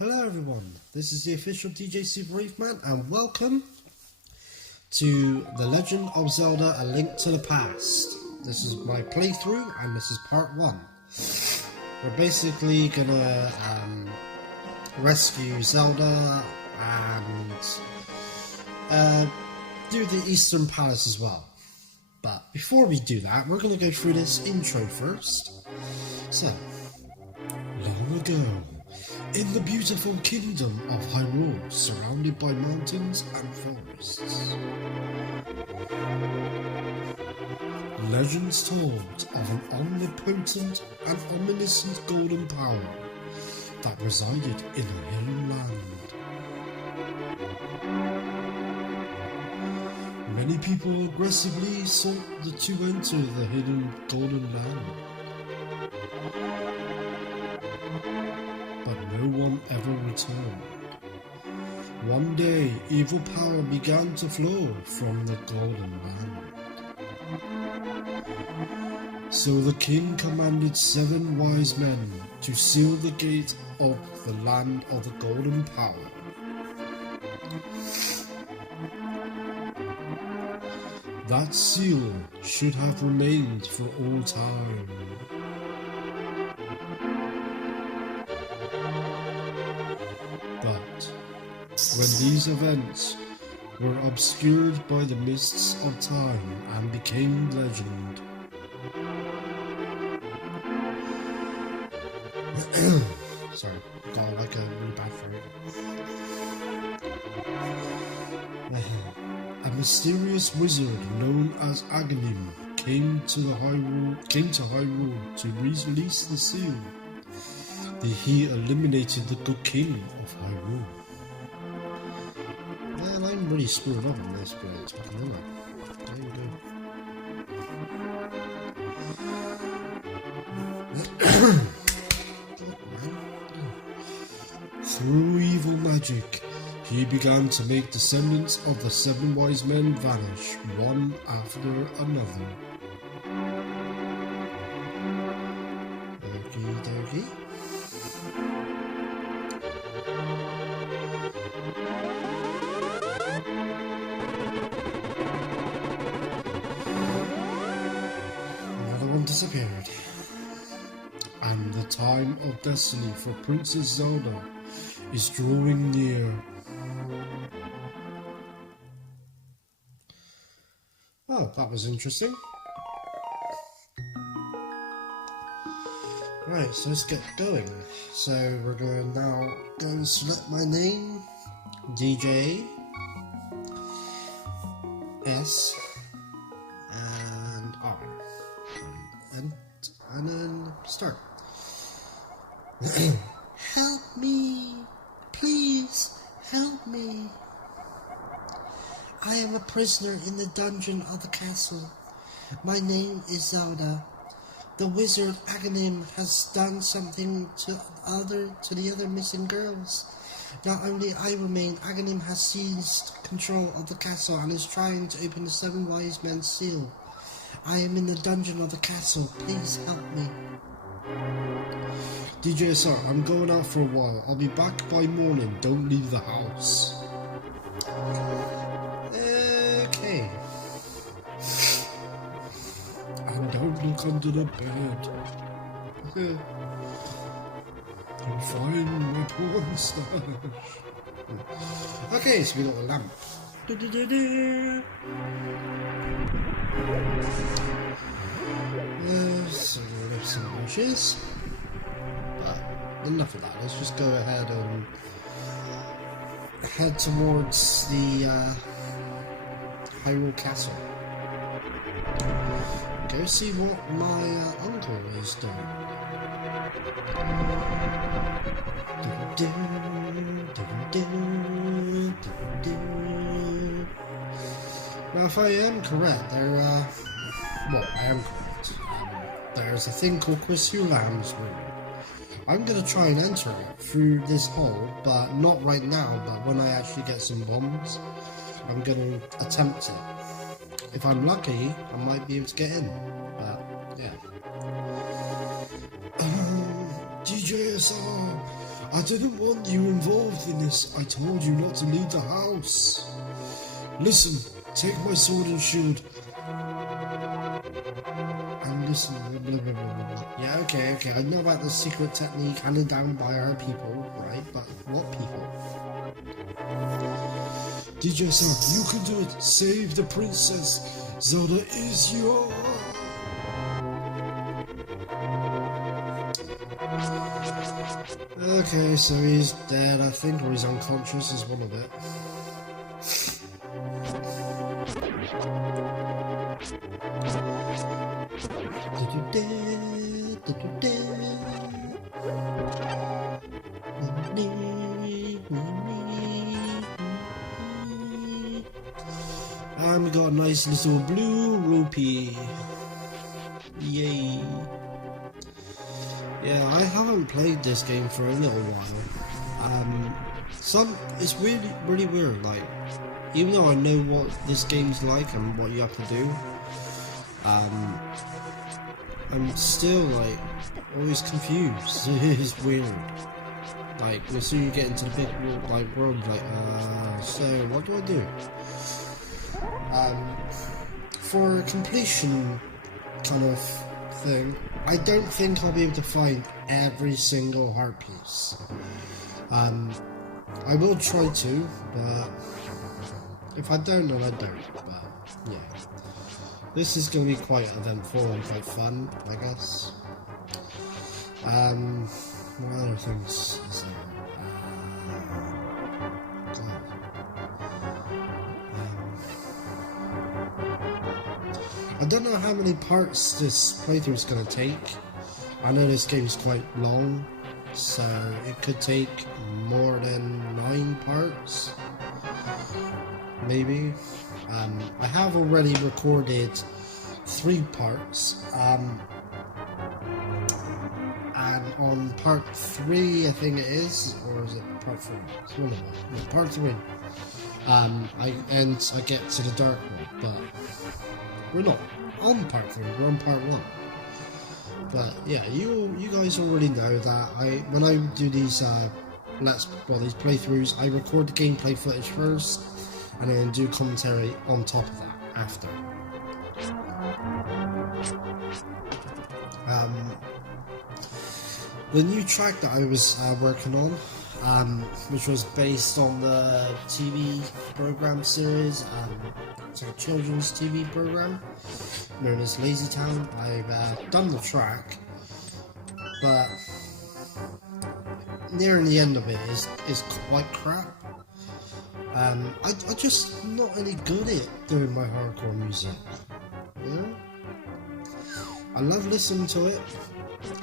Hello everyone, this is the official DJ SuperRaveman and welcome to The Legend of Zelda A Link to the Past. This is my playthrough and this is part 1. We're basically gonna rescue Zelda and do the Eastern Palace as well. But before we do that, we're gonna go through this intro first. So, long ago, in the beautiful kingdom of Hyrule, surrounded by mountains and forests, legends told of an omnipotent and omniscient golden power that resided in a hidden land. Many people aggressively sought to enter the hidden golden land, but no one ever returned. One day, evil power began to flow from the golden land. So the king commanded 7 wise men to seal the gate of the land of the golden power. That seal should have remained for all time. But when these events were obscured by the mists of time and became legend, sorry, got like a really bad throat. A mysterious wizard known as Aghanim came to Hyrule to release the seal. He eliminated the good king of Hyrule. Man, I'm really screwed up on this, but it's fucking over. There you go. Through evil magic, he began to make descendants of the 7 wise men vanish, one after another. Okie dokie. Another one disappeared. And the time of destiny for Princess Zelda is drawing near. Oh, that was interesting. Right, so let's get going. So we're going to now go and select my name, DJ S and R, and then start. Help me, please help me. I am a prisoner in the dungeon of the castle. My name is Zelda. The wizard Aghanim has done something to the other missing girls. Not only I remain, Aghanim has seized control of the castle and is trying to open the 7 wise men's seal. I am in the dungeon of the castle. Please help me. DJSR, I'm going out for a while. I'll be back by morning. Don't leave the house. Okay. And don't look under the bed. You'll find my porn stash. Okay, so we got a lamp. Some lips and wishes. But enough of that. Let's just go ahead and head towards the Hyrule Castle. Go see what my uncle is doing. Now, if I am correct, I am correct. There's a thing called Quisulam's room. I'm going to try and enter it through this hole, but not right now, but when I actually get some bombs, I'm going to attempt it. If I'm lucky, I might be able to get in, but yeah. DJSR, I didn't want you involved in this. I told you not to leave the house. Listen, take my sword and shield. And listen, blah, blah, blah, blah, blah. Yeah, okay, I know about the secret technique handed down by our people, right? But what people? DJSR, you can do it. Save the princess. Zelda is yours. Okay, so he's dead, I think, or he's unconscious is one of it. And we got a nice little blue rupee. Yay. Yeah, I haven't played this game for a little while. It's really weird, like, even though I know what this game's like and what you have to do, I'm still, like, always confused. It's weird. Like, as soon as you get into the big, like, world, like, so, what do I do? For a completion kind of thing, I don't think I'll be able to find every single heart piece. I will try to, but if I don't, then I don't. But yeah, this is going to be quite eventful and quite fun, I guess. What other things is there? I don't know how many parts this playthrough is going to take. I know this game is quite long, so it could take more than 9 parts, maybe. I have already recorded 3 parts, and on part 3, I think it is, or is it part 4? It's one of them. No, part 3. I get to the dark one, but we're not on part 3, we're on part 1. But yeah, you guys already know that when I do these these playthroughs, I record the gameplay footage first, and then do commentary on top of that after. The new track that I was working on, which was based on the TV program series, it's a children's TV program known as Lazy Town. I've done the track, but nearing the end of it is quite crap. I'm just not any good at doing my hardcore music, you know? I love listening to it,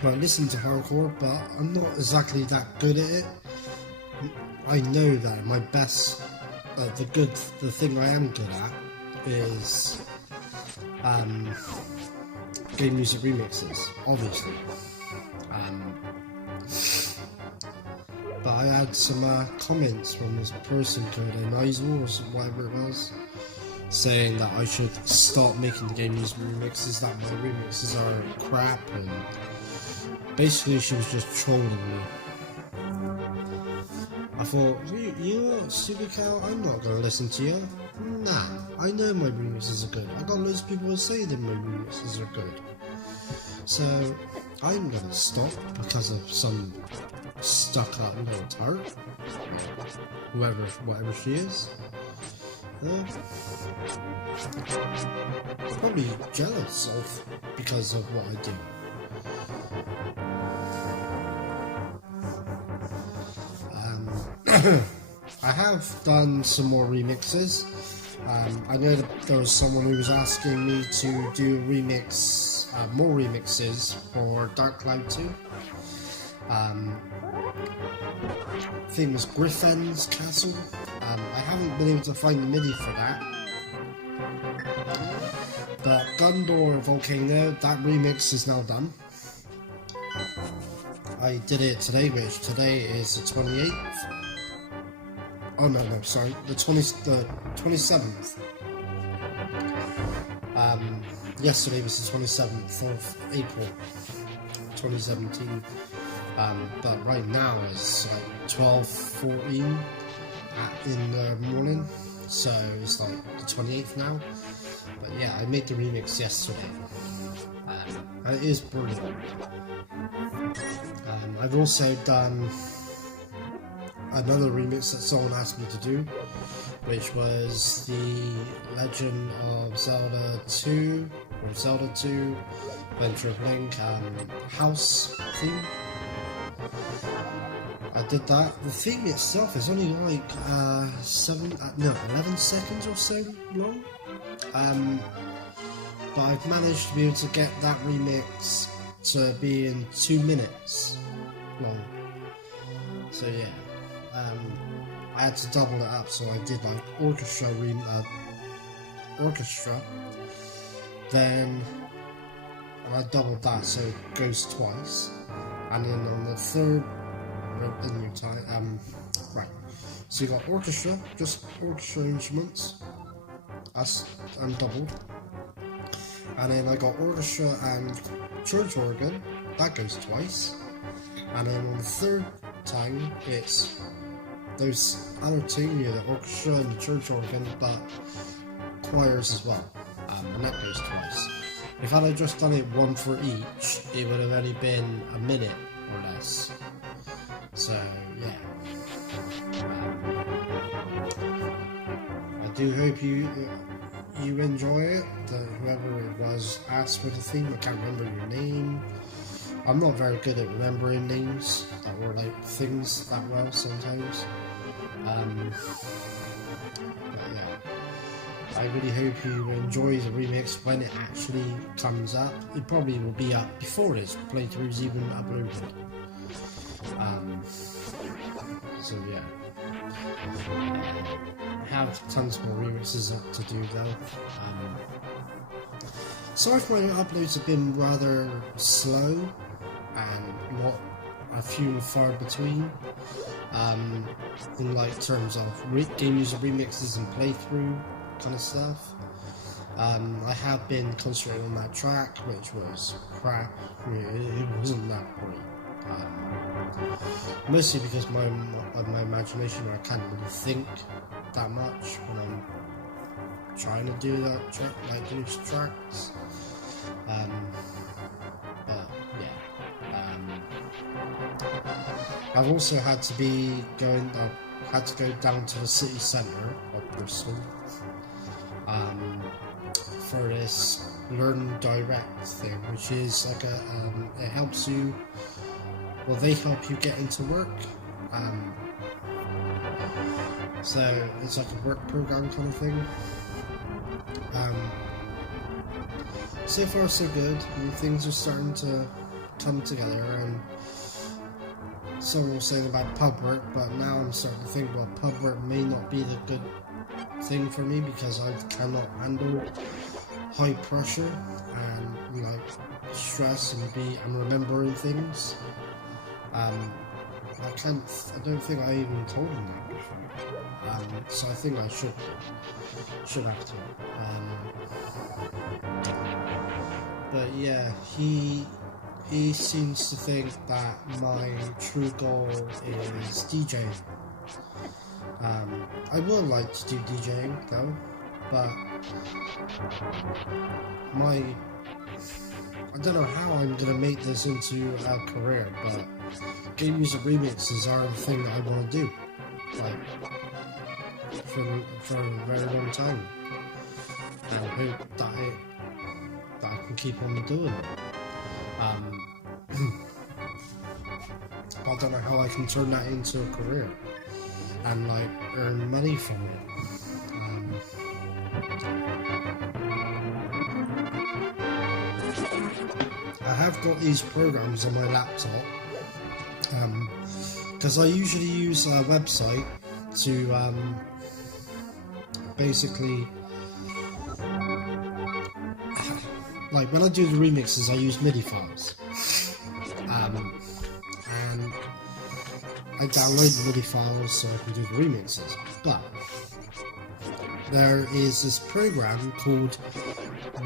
I listen to hardcore, but I'm not exactly that good at it. I know that my best, the thing I am good at is game music remixes, obviously. But I had some comments from this person called Nizel or whatever it was, saying that I should stop making the game music remixes, that my remixes are crap, and basically she was just trolling me. I thought, you know what, Stupid Cow, I'm not gonna listen to you. Nah, I know my remixes are good. I got loads of people who say that my remixes are good. So, I'm gonna stop because of some stuck up little tart. Whatever she is. Probably jealous of because of what I do. I have done some more remixes. I know that there was someone who was asking me to do more remixes for Dark Cloud 2. I think it was Griffin's Castle. I haven't been able to find the MIDI for that. But Gundor Volcano, that remix is now done. I did it today, which today is the 28th. Oh no, sorry, the 27th. Yesterday was the 27th of April, 2017. But right now it's like 12:14 in the morning, so it's like the 28th now. But yeah, I made the remix yesterday. It is brilliant. I've also done another remix that someone asked me to do, which was the Legend of Zelda 2, or Zelda 2, Adventure of Link, house theme. I did that. The theme itself is only like 11 seconds or so long. But I've managed to be able to get that remix to be in 2 minutes long. So yeah, I had to double it up, so I did like Orchestra, then I doubled that so it goes twice, and then on the third in your time, right, so you got Orchestra, just orchestra instruments, that's doubled, and then I got Orchestra and church organ, that goes twice, and then on the third time it's those other two, the orchestra and the church organ, but choirs as well, and that goes twice. If I had just done it one for each, it would have only been a minute or less. So yeah, I do hope you enjoy it. Whoever it was asked for the theme, I can't remember your name. I'm not very good at remembering names or like things that well sometimes. But yeah, I really hope you enjoy the remix when it actually comes up. It probably will be up before this playthrough's even uploaded. So yeah, I have tons more remixes to do though. Sorry if my uploads have been rather slow and not a few and far between. In like terms of game user remixes and playthrough kind of stuff. I have been concentrating on that track, which was crap. It wasn't that great. Mostly because of my imagination, I can't really think that much when I'm trying to do that track, like those tracks. But yeah, I've also had to go down to the city centre of Bristol for this Learn Direct thing, which is like it helps you. Well, they help you get into work. So it's like a work program kind of thing. So far so good. Things are starting to come together, and someone was saying about pub work, but now I'm starting to think, well, pub work may not be the good thing for me because I cannot handle high pressure and like stress and remembering things. I don't think I even told him that before. So I think I should have to. But yeah, he seems to think that my true goal is DJing. I would like to do DJing though, but I don't know how I'm gonna make this into a career, but game user remixes are the thing that I want to do, like for a very long time, and I hope that I can keep on doing it. I don't know how I can turn that into a career and like earn money from it. I have got these programs on my laptop because I usually use a website to basically, like when I do the remixes I use MIDI files, and I download the MIDI files so I can do the remixes, but there is this program called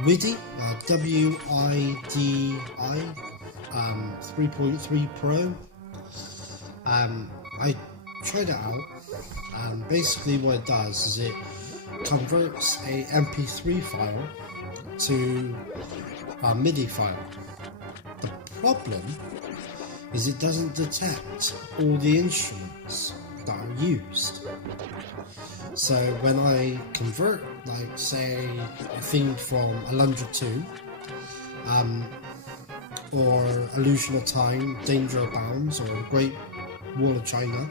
WIDI, WIDI 3.3 Pro, I tried it out. Basically what it does is it converts a MP3 file to a MIDI file. The problem is it doesn't detect all the instruments that are used. So when I convert, like say, a theme from Alundra 2, or Illusion of Time, Danger of Bounds, or Great Wall of China,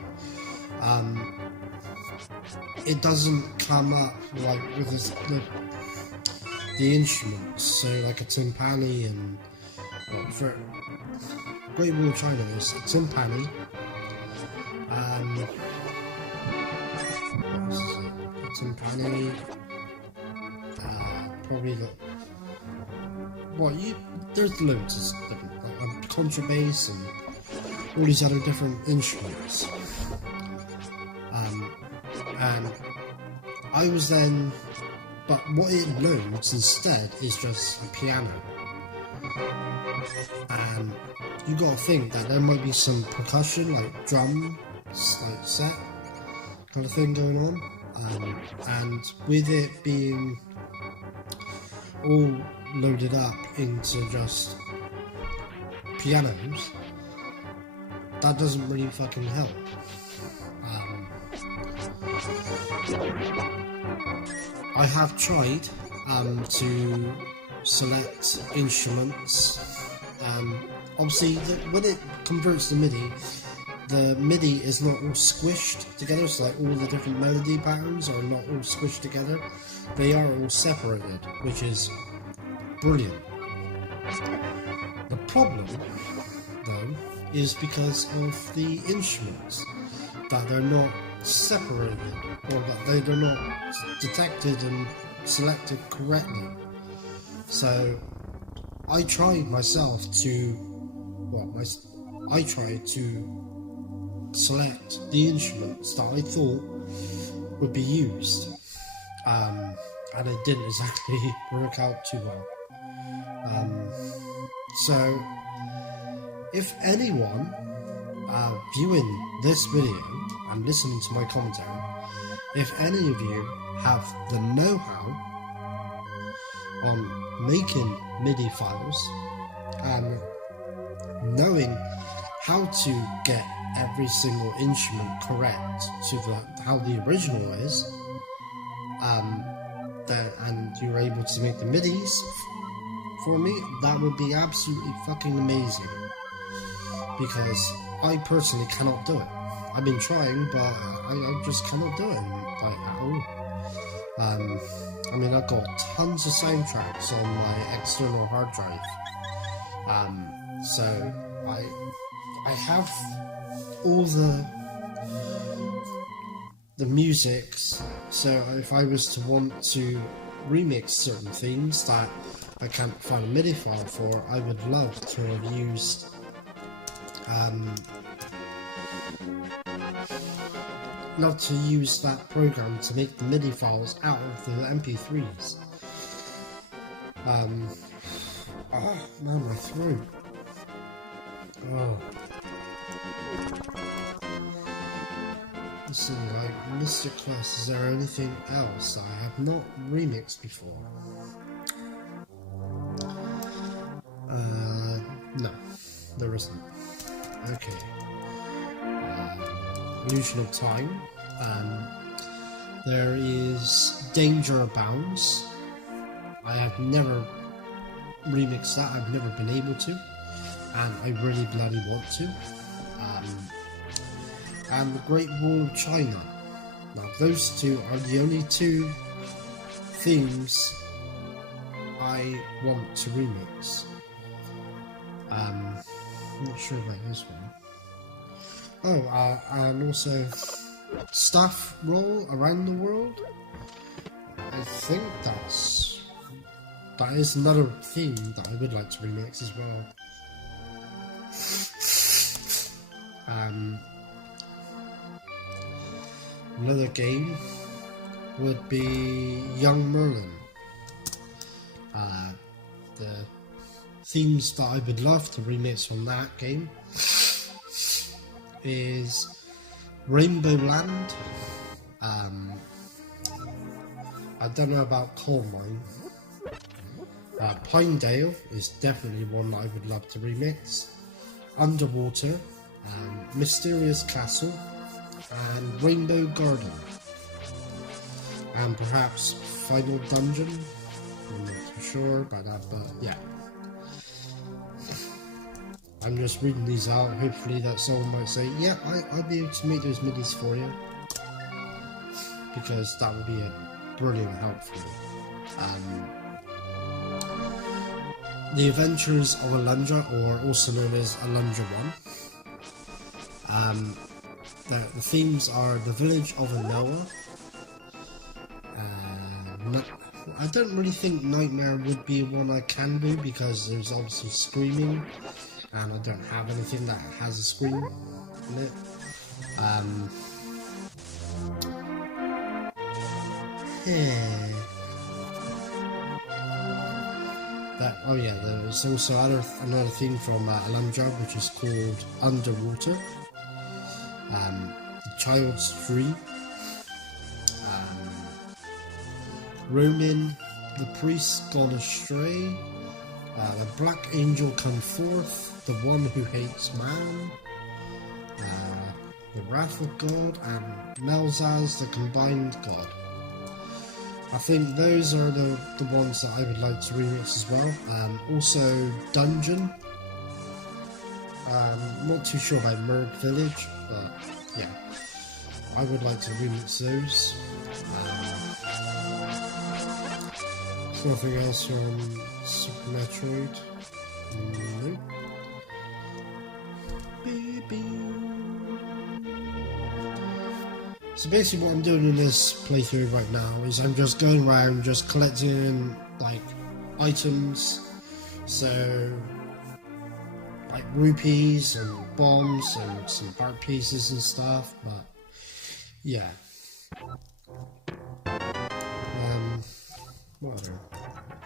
it doesn't come up like with the instruments. So like a timpani and for Great Wall of China is a timpani. Timpani. Probably the there's loads of different like contrabass and all these other different instruments. And I was then, but what it loads instead is just a piano. And you gotta think that there might be some percussion, like drum, like set kind of thing going on. And with it being all loaded up into just pianos, that doesn't really fucking help. I have tried to select instruments. Obviously, when it converts to MIDI, the MIDI is not all squished together, so like all the different melody patterns are not all squished together. They are all separated, which is brilliant. The problem, though, is because of the instruments, that they're not separated, or that they're not detected and selected correctly. So I tried myself to, I tried to select the instruments that I thought would be used, and it didn't exactly work out too well. So if anyone viewing this video and listening to my commentary, if any of you have the know-how on making MIDI files and knowing how to get every single instrument correct to how the original is, and you're able to make the MIDIs for me, that would be absolutely fucking amazing, because I personally cannot do it. I've been trying, but I just cannot do it, like, at all. I mean, I've got tons of soundtracks on my external hard drive, so I have all the musics. So if I was to want to remix certain themes that I can't find a MIDI file for, I would love to have used that program to make the MIDI files out of the MP3s. Oh man, my throat. Oh. Listen, like, Mr. Class, is there anything else that I have not remixed before? No, there isn't. Okay. Illusion of Time. There is Danger of Bounds. I have never remixed that, I've never been able to, and I really bloody want to. And the Great Wall of China. Now those two are the only two themes I want to remix. I'm not sure about this one. Oh, and also Staff Roll Around the World. I think that is another theme that I would like to remix as well. Another game would be Young Merlin. The themes that I would love to remix from that game is Rainbow Land. I don't know about Coal Mine. Pinedale is definitely one that I would love to remix. Underwater, Mysterious Castle, and Rainbow Garden. And perhaps Final Dungeon. I'm not too sure about that, but yeah. I'm just reading these out. Hopefully that someone might say, yeah, I'll be able to make those midis for you. Because that would be a brilliant help for me. The Adventures of Alundra, or also known as Alundra 1. The themes are the village of Anoa. I don't really think Nightmare would be one I can do because there's obviously screaming, and I don't have anything that has a scream in it. Oh yeah, there's also another theme from Alundra, which is called Underwater. The Child's Dream. Ronin, the Priest Gone Astray. The Black Angel Come Forth. The One Who Hates Man. The Wrath of God, and Melzaz, the Combined God. I think those are the ones that I would like to remix as well. Also Dungeon. Not too sure about Merg Village, but yeah, I would like to remix those. Nothing else from Super Metroid. Nope. So basically what I'm doing in this playthrough right now is I'm just going around just collecting like items, so like rupees and bombs and some heart pieces and stuff, but yeah. What other?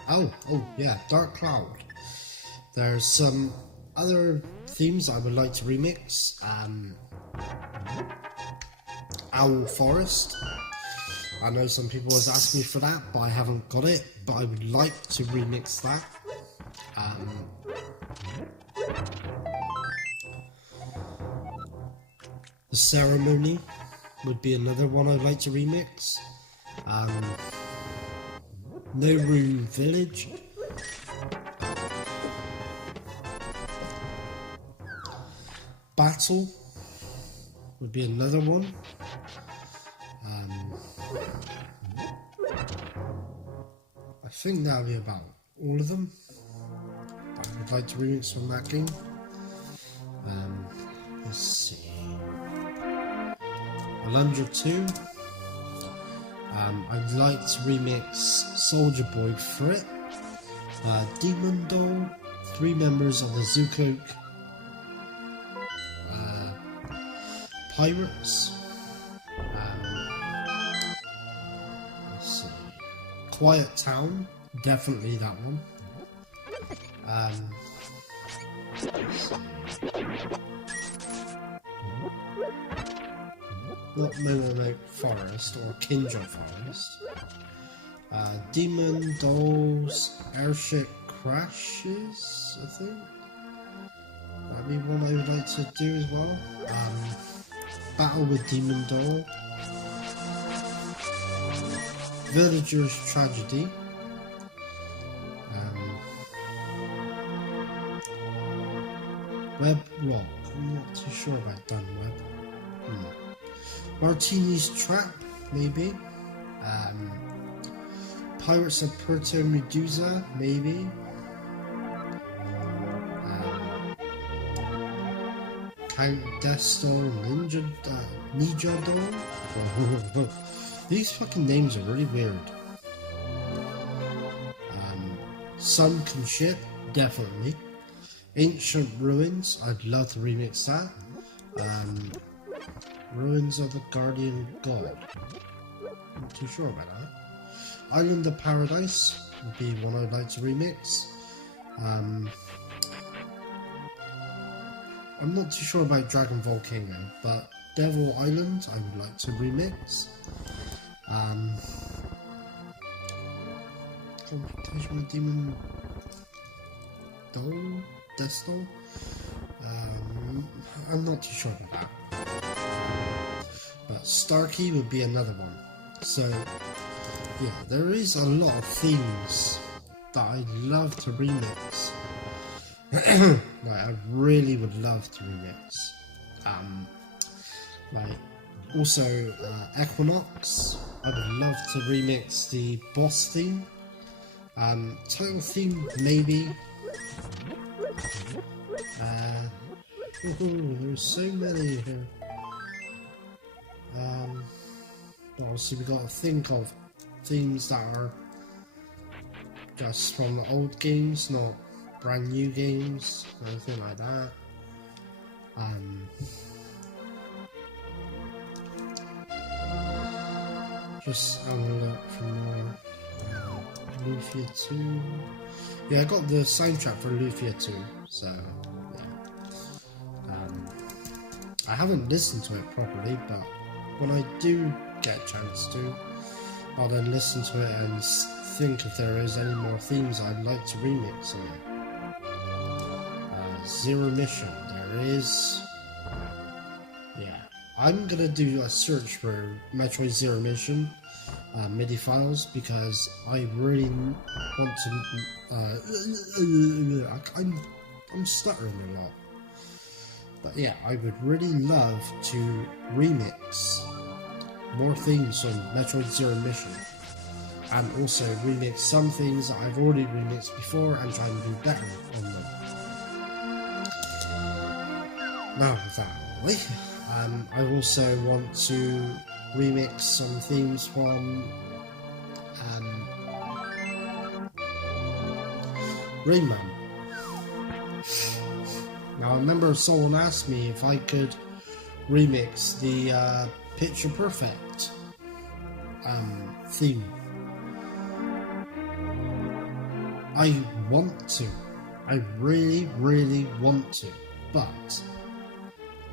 Oh yeah, Dark Cloud. There's some other themes I would like to remix. Owl Forest. I know some people was asking me for that, but I haven't got it. But I would like to remix that. The Ceremony would be another one I'd like to remix. No Room Village. Battle would be another one. I think that'll be about all of them I would like to remix from that game. Let's see. Alundra 2. I'd like to remix Soldier Boy Frit, Demon Doll, 3 members of the Zuko Pirates. Let's see. Quiet Town, definitely that one. Let's see. Not Mononoke Forest or Kinja Forest. Demon Dolls, Airship Crashes, I think. That'd be one I would like to do as well. Battle with Demon Doll. Villager's Tragedy. Web Rock. I'm not too sure about Done Web. Martini's Trap, maybe. Pirates of Puerto Medusa, maybe. Count Desto Ninja Doll. These fucking names are really weird. Sunken Ship, definitely. Ancient Ruins, I'd love to remix that. Ruins of the Guardian God. Not too sure about that. Island of Paradise would be one I'd like to remix. I'm not too sure about Dragon Volcano, but Devil Island I would like to remix. Computation with Demon Doll? Death Doll? I'm not too sure about that. But Starkey would be another one. So, yeah, there is a lot of themes that I'd love to remix. Like, I really would love to remix. Like, also Equinox. I would love to remix the boss theme. Title theme, maybe. There's so many here. Obviously we got to think of themes that are just from the old games, not brand new games, anything like that. Just have a look for more. Lufia 2. Yeah, I got the soundtrack for Lufia 2, so yeah. I haven't listened to it properly, but when I do get a chance to, I'll then listen to it and think if there is any more themes I'd like to remix on it. Zero Mission, there is. Yeah, I'm gonna do a search for Metroid Zero Mission MIDI files because I really want to. I'm stuttering a lot, but yeah, I would really love to remix more themes on Metroid Zero Mission, and also remix some things that I've already remixed before and try and do better on them. Now with that out of the way, I also want to remix some themes from Rayman. Now I remember someone asked me if I could remix the Picture Perfect theme. I want to. I really, really want to. But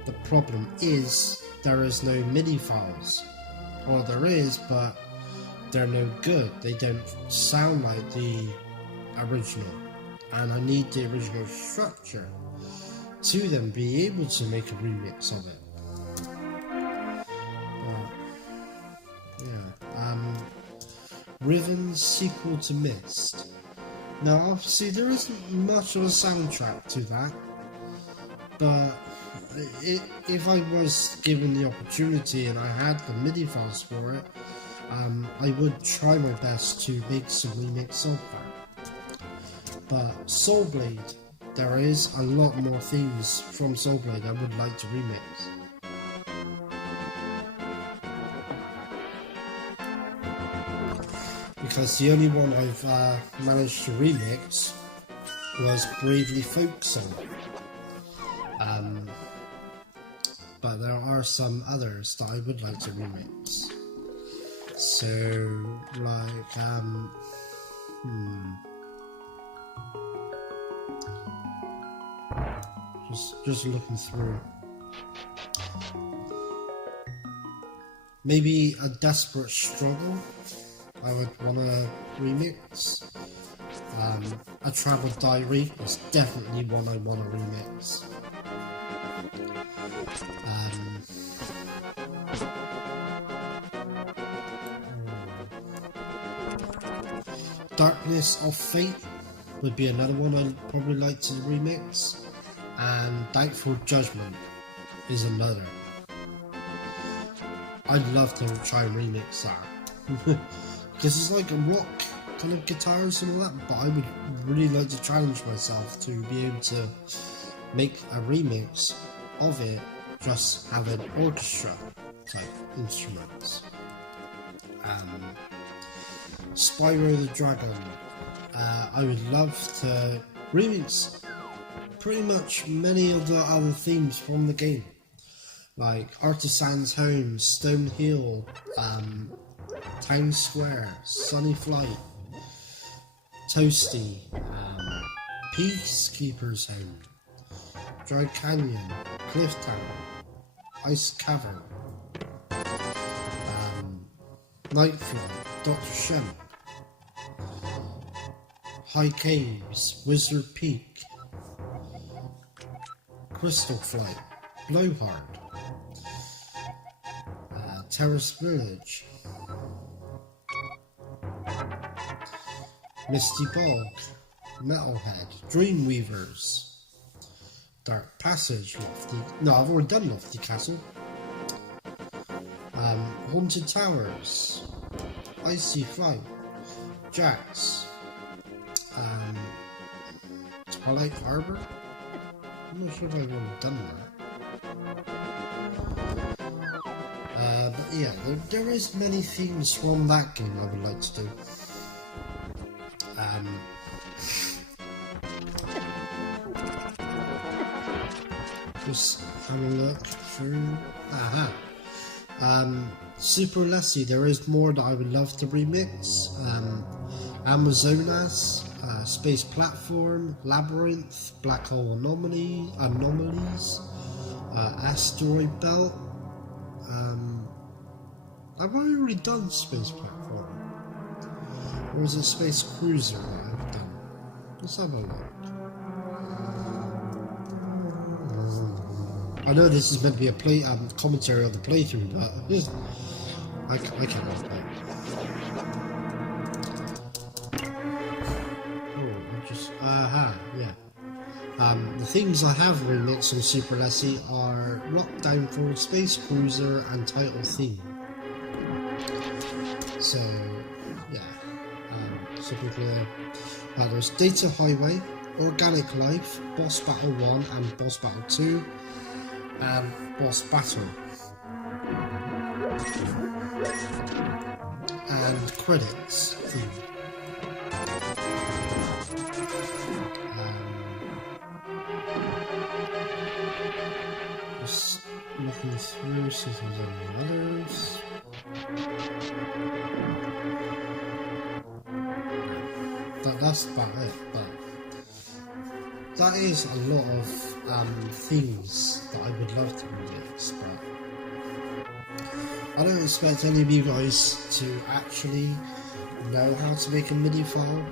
the problem is there is no MIDI files. Or there is, but they're no good. They don't sound like the original. And I need the original structure to then be able to make a remix of it. Riven's sequel to Myst. Now obviously there isn't much of a soundtrack to that, but if I was given the opportunity and I had the MIDI files for it, I would try my best to make some remix of that. But Soul Blade, there is a lot more themes from Soul Blade I would like to remix. Because the only one I've managed to remix was Bravely Folk Song. But there are some others that I would like to remix. So, like, just looking through. Maybe A Desperate Struggle I would want to remix. A Travel Diary is definitely one I want to remix. Darkness of Fate would be another one I'd probably like to remix. And Doubtful Judgment is another. I'd love to try and remix that. Because it's like a rock kind of guitars and all that, but I would really like to challenge myself to be able to make a remix of it, just having orchestra type instruments. Spyro the Dragon, I would love to remix pretty much many of the other themes from the game, like Artisan's Home, Stone Hill, Town Square, Sunny Flight, Toasty, Peacekeeper's Home, Dry Canyon, Cliff Town, Ice Cavern, Night Flight, Dr. Shem, High Caves, Wizard Peak, Crystal Flight, Blowhard, Terrace Village, Misty Bog, Metalhead, Dreamweavers, Dark Passage, Lofty... No, I've already done Lofty Castle. Haunted Towers, Icy Flight, Jax, Twilight Harbor? I'm not sure if I've already done that. But yeah, there is many themes from that game I would like to do. Just have a look through. Super Lessie, there is more that I would love to remix. Amazonas, Space Platform, Labyrinth, Black Hole Anomalies, Asteroid Belt. I've already done Space Platform. Or is it Space Cruiser that I've done? Let's have a look. I know this is meant to be a commentary on the playthrough, but I cannot play. Yeah. The things I have remixed on Super Lessie are Rock Downfall, Space Cruiser, and Title Theme. So, yeah. Super clear. There's Data Highway, Organic Life, Boss Battle 1 and Boss Battle 2. Boss Battle and credits theme. Just looking through, see if there's any others. That's about it, but that is a lot of themes that I would love to remix, but I don't expect any of you guys to actually know how to make a MIDI file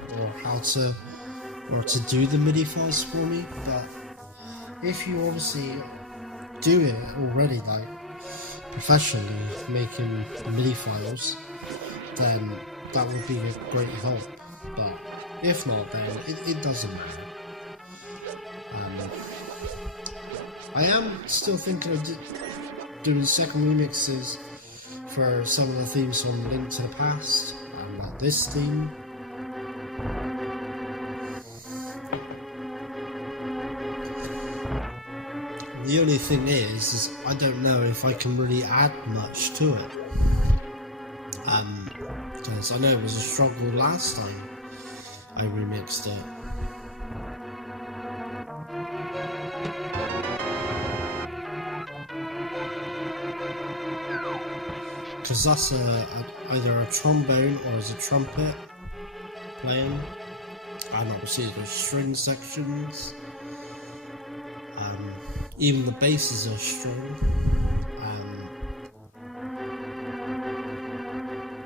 or to do the MIDI files for me. But if you obviously do it already, like professionally making MIDI files, then that would be a great help. But if not, then it doesn't matter. I am still thinking of doing second remixes for some of the themes from Link to the Past, like this theme. The only thing is I don't know if I can really add much to it. Because I know it was a struggle last time I remixed it. Because that's either a trombone or as a trumpet playing, and obviously there's string sections. Even the basses are string.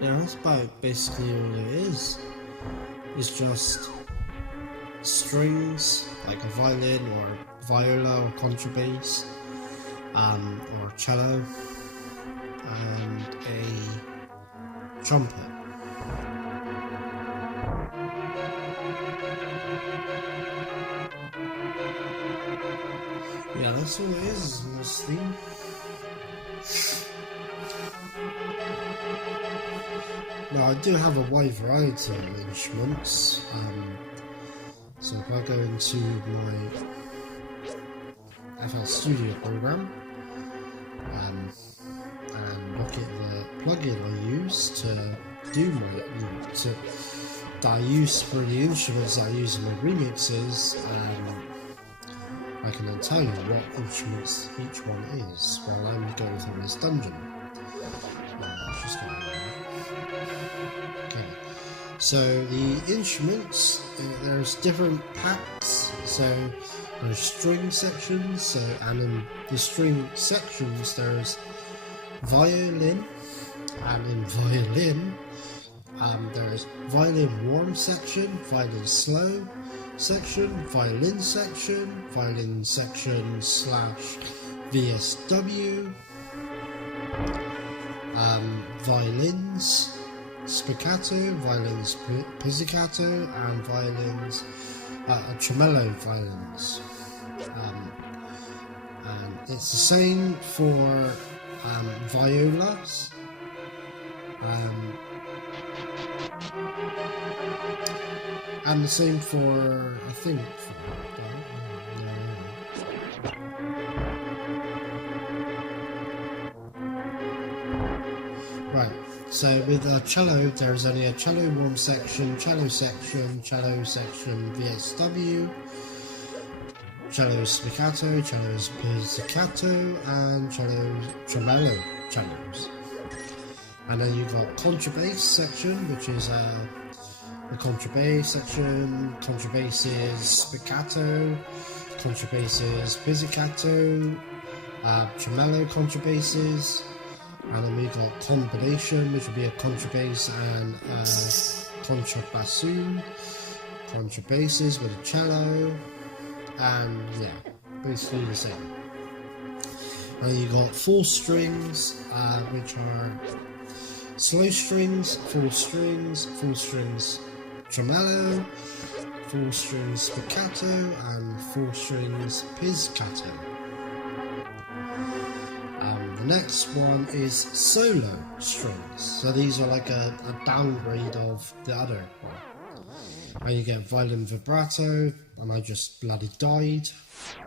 Yeah, that's about basically all it is. It's just strings, like a violin or viola or contrabass, or cello, and a trumpet. Yeah, that's all it is in this theme. Now, I do have a wide variety of instruments. So if I go into my FL Studio program and look at the plugin I use to do that I use for the instruments that I use in my remixes, I can then tell you what instruments each one is while I'm going through this dungeon. Okay, so the instruments, there's different packs. So There's string sections, and in the string sections there's violin, and in violin there's violin warm section, violin slow section, violin section slash VSW, violins spiccato, violins pizzicato, and violins tremolo violins, and it's the same for violas, and the same for, I think, right. So with a cello, there's only a cello warm section, cello section, VSW, cello spiccato, cello pizzicato, and cello tremolo cellos. And then you've got contrabass section, which is the contrabass section, contrabasses spiccato, contrabasses pizzicato, tremolo contrabasses. And then we've got combination, which would be a contrabass and contrabassoon, contrabasses with a cello, and yeah, basically the same. And you got full strings, which are slow strings, full strings tremolo, full strings spiccato, and full strings pizzicato. The next one is solo strings, so these are like a downgrade of the other one. And you get violin vibrato, and I just bloody died,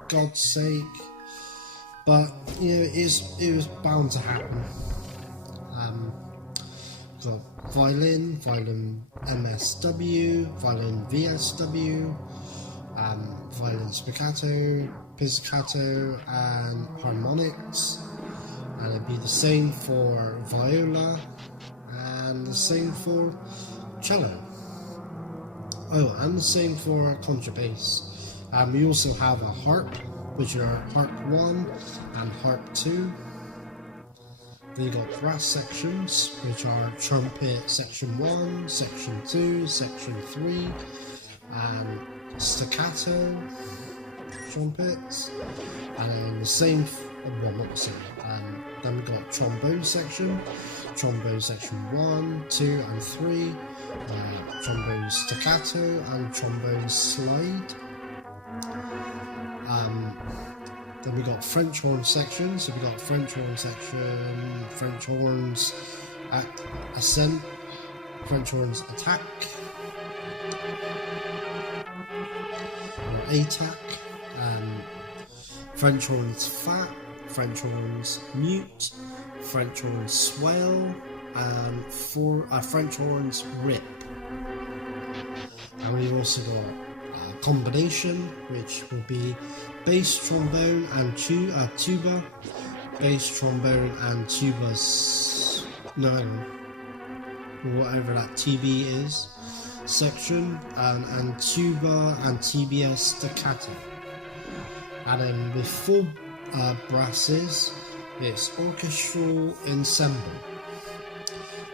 God's sake. But you know, it was bound to happen. Got violin MSW, violin VSW, violin spiccato, pizzicato, and harmonics. And it'd be the same for viola and the same for cello. Oh, and the same for contrabass. We also have a harp, which are harp 1 and harp 2. Then you got brass sections, which are trumpet section 1, section 2, section 3, and staccato trumpets. And then the same, well, not the same. Then we got trombone section 1, 2, and 3, trombone staccato and trombone slide. Then we got French horn section, so we got French horn section, French horns ascent, French horns attack, or ATAC, French horns fat, French horns mute, French horns swell, and French horns rip. And we've also got combination, which will be bass trombone and tuba, bass trombone and tubas, whatever that TB is, section, and tuba and TBS staccato. And then with full brasses, it's orchestral ensemble.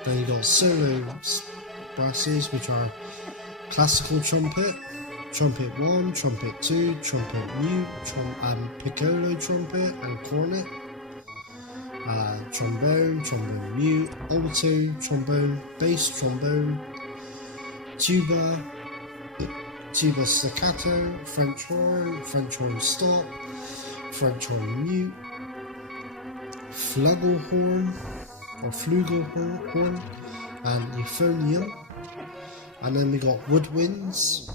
Then you got solo brasses, which are classical trumpet, trumpet 1, trumpet 2, trumpet mute, piccolo trumpet and cornet, trombone, trombone mute, alto trombone, bass trombone, tuba staccato, French horn stop, French horn mute, flugelhorn or flugelhorn, and euphonium. And then we got woodwinds,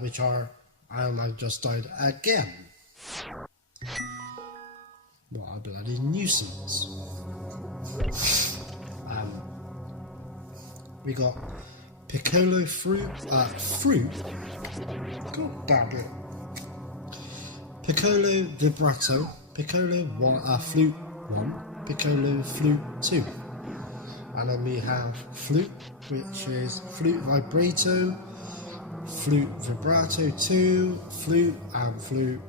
which are, and I just died again. What a bloody nuisance. We got piccolo fruit, god damn it. Piccolo vibrato, piccolo flute 1, piccolo flute 2. And then we have flute, which is flute vibrato, flute vibrato 2, flute and flute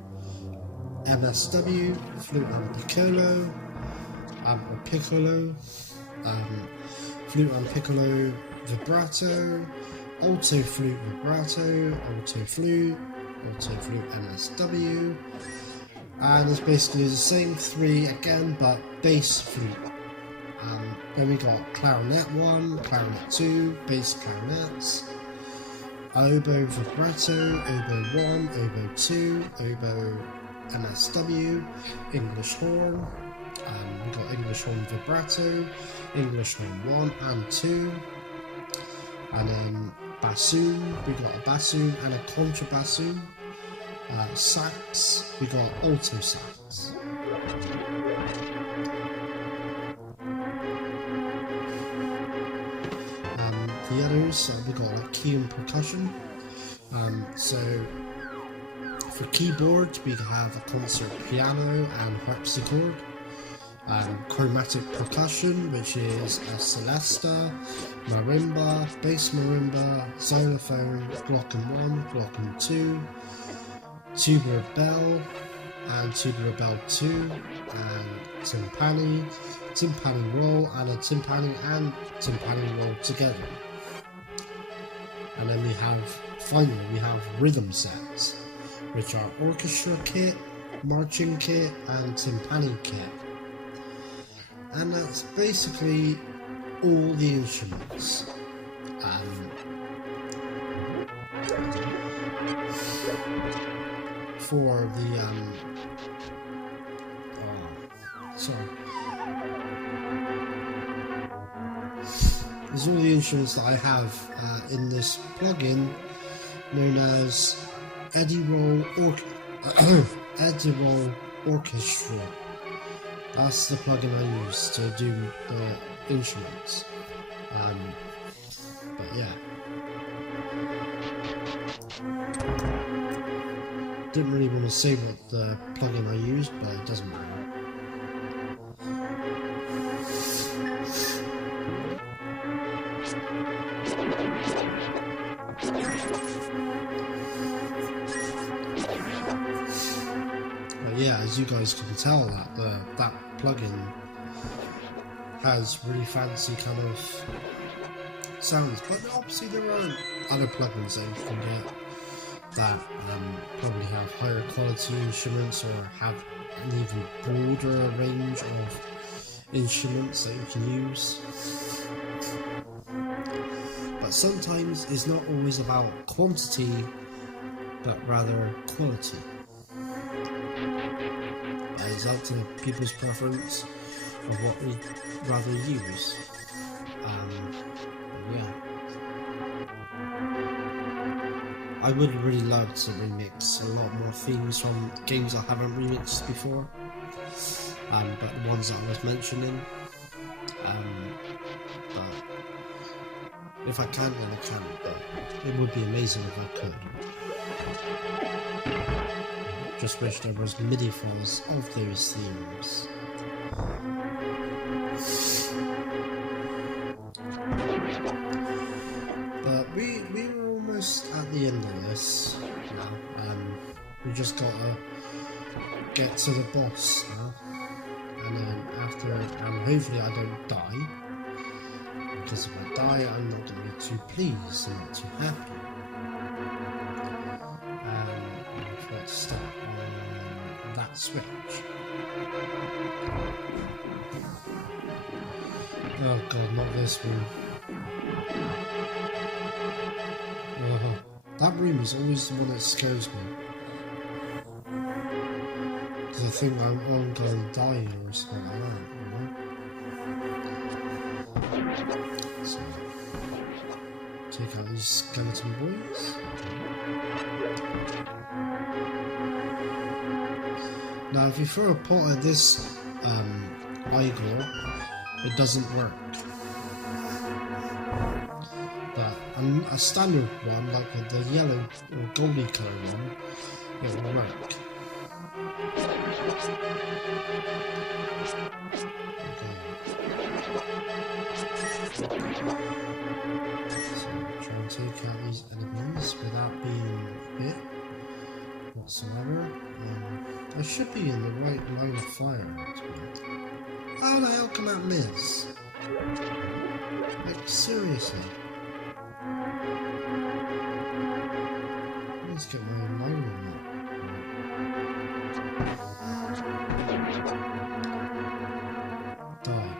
MSW, flute and piccolo, or piccolo, flute and piccolo vibrato, alto flute vibrato, alto flute MSW, and it's basically the same 3 again, but bass flute. Then we got clarinet 1, clarinet 2, bass clarinets, oboe vibrato, oboe 1, oboe 2, oboe MSW, English horn, we got English horn vibrato, English horn 1 and 2, and then bassoon, we got a bassoon and a contrabassoon, sax, we got alto sax. The others, we got like key and percussion. So for keyboard, we have a concert piano and harpsichord. Chromatic percussion, which is a celesta, marimba, bass marimba, xylophone, glockened 1, glockened 2, tubular bell, and tubular bell 2, and timpani roll, and a timpani and timpani roll together. And then finally we have rhythm sets, which are orchestra kit, marching kit, and timpani kit. And that's basically all the instruments. For the there's all the instruments that I have in this plugin known as Eddie Roll Orchestra. That's the plugin I use to do the instruments. But yeah. Didn't really want to say what the plugin I used, but it doesn't matter. Yeah, as you guys can tell, that plugin has really fancy kind of sounds, but obviously there are other plugins that you can get that probably have higher quality instruments or have an even broader range of instruments that you can use. But sometimes it's not always about quantity, but rather quality. It's up to people's preference of what we'd rather use. Yeah. I would really love to remix a lot more themes from games I haven't remixed before, but the ones that I was mentioning. But if I can, then I can. But it would be amazing if I could. Just wish there was MIDI files of those themes. But we're almost at the end of this now. We just gotta get to the boss now, and then after, hopefully I don't die, because if I die I'm not gonna be too pleased and not too happy. Let's start on that switch. Oh god, not this one. That room is always the one that scares me. Because I think I'm going to die or something like that, you know? So, take out these skeleton boys. Now, if you throw a pot at this Igor, it doesn't work. But a standard one, like the yellow or goldy colour one, it will work. Okay. So, try and take out these enemies without being hit whatsoever. I should be in the right line of fire. How the hell can that miss? Like, seriously. Let's get my line on that. Die.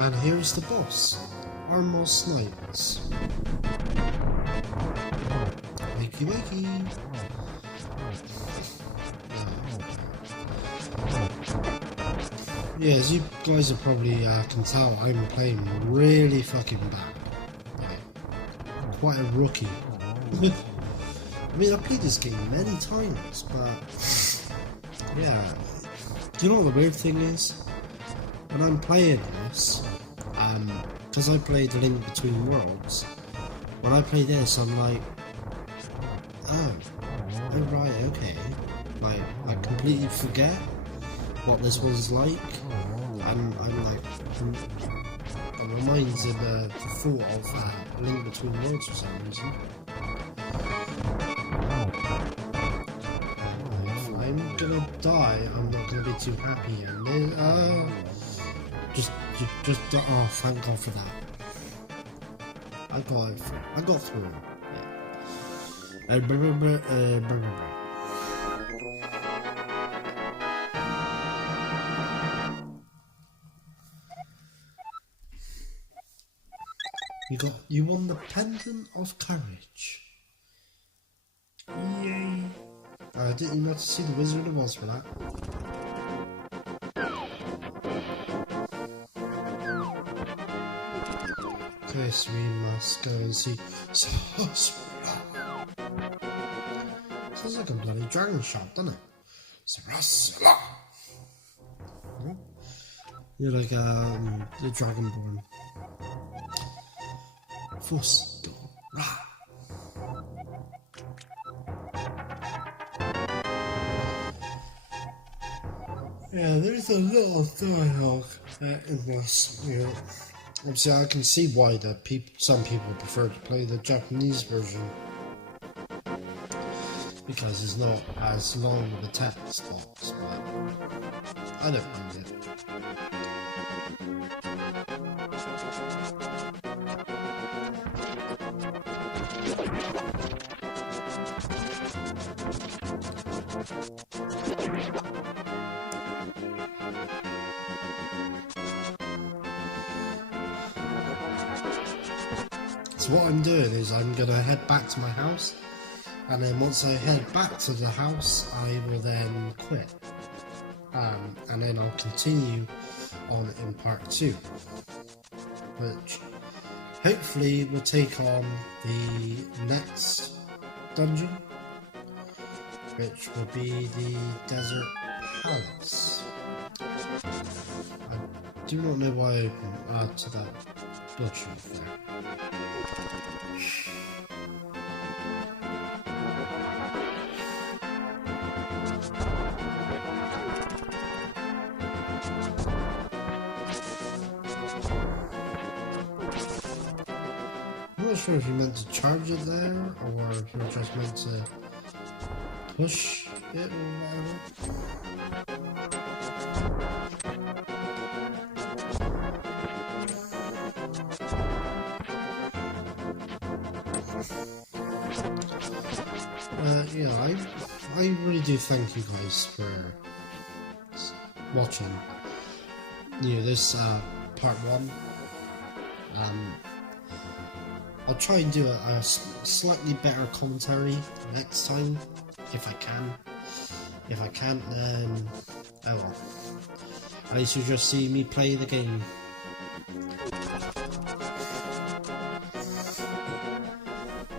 And here's the boss, Armor Snipes. Wakey wakey. Yeah, as you guys have probably can tell, I'm playing really fucking bad. Like, quite a rookie. I mean, I've played this game many times, but yeah. Do you know what the weird thing is? When I'm playing this, because I played Link Between Worlds, when I play this, I'm like, oh right, okay. Like, I completely forget what this was like, and I'm like, my mind's in the thought of Link Between Worlds for some reason. If I'm gonna die, I'm not gonna be too happy, and then, just oh, thank God for that. I got through it. You won the Pendant of Courage. Yay! I didn't even have to see the Wizard of Oz for that. Okay, so we must go and see. Sounds like a bloody dragon shot, doesn't it? You're like the Dragonborn. Force. Yeah, there's a lot of dialogue in this. You know, obviously, I can see why some people prefer to play the Japanese version, because it's not as long with the text box, but I don't mind it. So what I'm doing is I'm going to head back to my house, and then once I head back to the house I will then quit, and then I'll continue on in part 2, which hopefully will take on the next dungeon, which will be the Desert Palace. I do not know why I add to that bloodshot there. I'm not sure if you meant to charge it there, or if you're just meant to push it or whatever. Yeah, I really do thank you guys for watching. You know, this part 1. I'll try and do a slightly better commentary next time, if I can. If I can't, then oh well. At least you'll just see me play the game.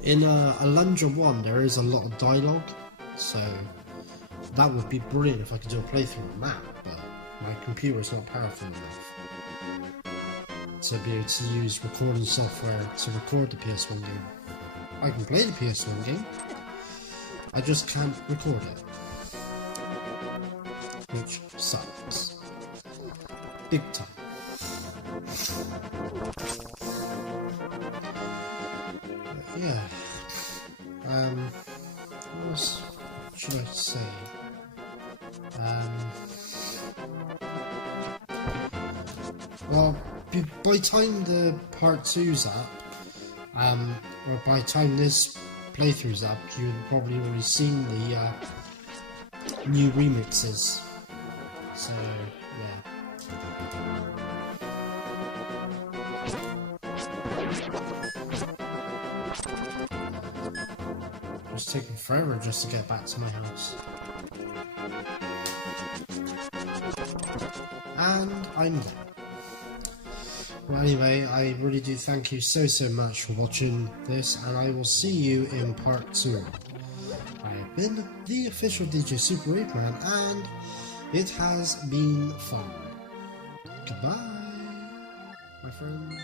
In Alundra 1 there is a lot of dialogue, so that would be brilliant if I could do a playthrough on that, but my computer is not powerful enough to be able to use recording software to record the PS1 game. I can play the PS1 game, I just can't record it. Which sucks. Big time. But yeah. What else should I say? Well, by the time the part 2's up, or by the time this playthrough's up, you've probably already seen the new remixes. So, yeah. It's taking forever just to get back to my house. And I'm there. Well, anyway, I really do thank you so much for watching this, and I will see you in part 2. I have been the official DJ SuperRaveman, and it has been fun. Goodbye, my friends.